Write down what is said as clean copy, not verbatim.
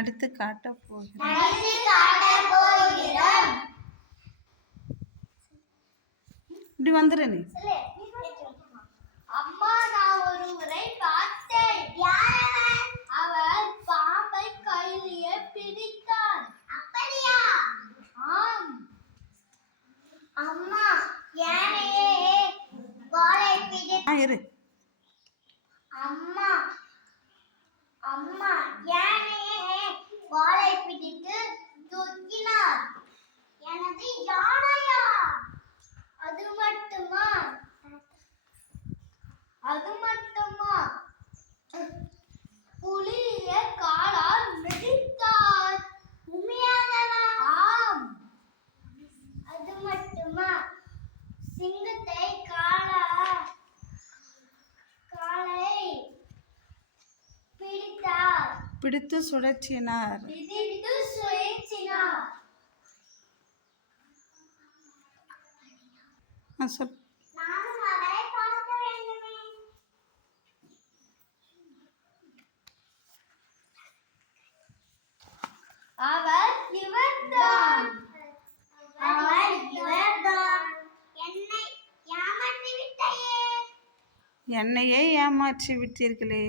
நடித்து காட்டப் போகிறேன். இப்படி வந்துடு நீ. அம்மா, நான் ஒரு முறை பார்த்தேன். அவர் பாம்பை கையிலேயே பிடித்தார். அப்படியா? ஆம். அம்மா, யானையே வாளை பிடித்து. இரு. அம்மா, யானையே வாளை பிடித்து தூக்கினார். எனது யானையா? அது மட்டுமா? புலியை காலால் மிதித்தார். உண்மையாகவா? ஆம். அது மட்டுமா? சிங்கத்தை காலை பிடித்தார். பிடித்து சுழற்றினார். சொல். அவர் இவர்தான். என்னையே ஏமாற்றி விட்டீர்களே.